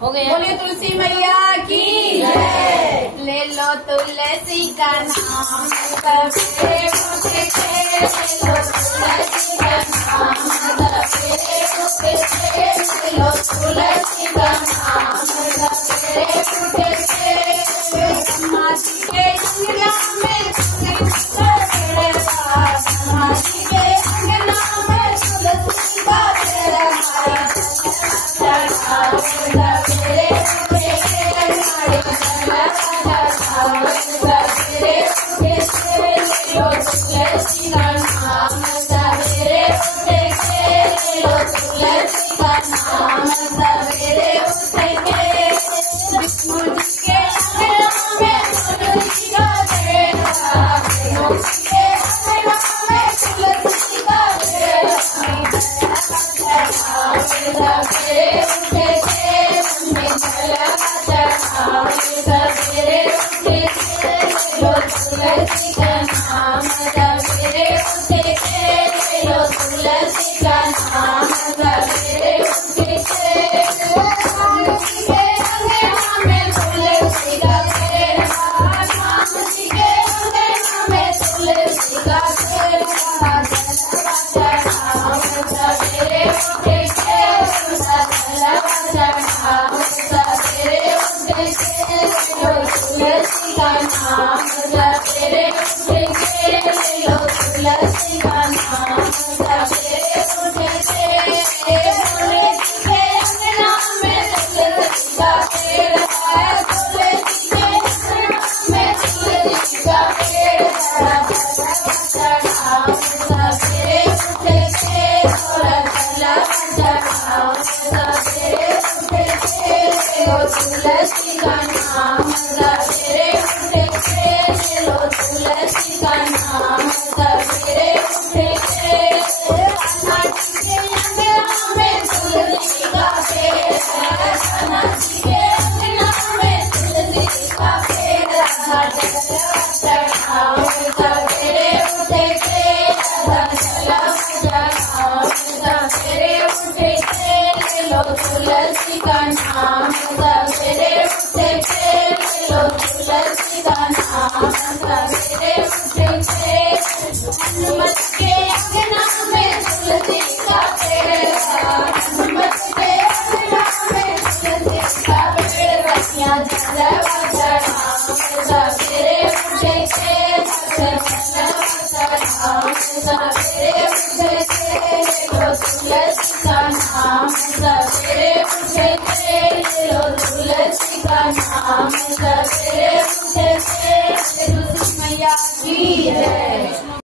हो गया। बोलिए तुलसी मैया की जय। ले लो तुलसी का नाम सवेरे उठ के, ले लो तुलसी का नाम सवेरे उठ के, ले लो तुलसी का नाम सवेरे उठ के। समाधि के अंगना में तुलसी का पेड़, समाधि के अंगना में तुलसी का पेड़। तुलसी का नाम सवेरे उठ के, लो तुलसी का नाम सवेरे उठ के। हनुमत के अंगना में तुलसी का पेड़, हनुमत के अंगना में तुलसी का पेड़। रसिया जलवा चढ़ाओ सवेरे उठ के, चढ़ाओ सवेरे उठ के। लो तुलसी का नाम सवेरे उठ के, लो तुलसी का नाम सवेरे उठ के। तुलसी मैया की जय।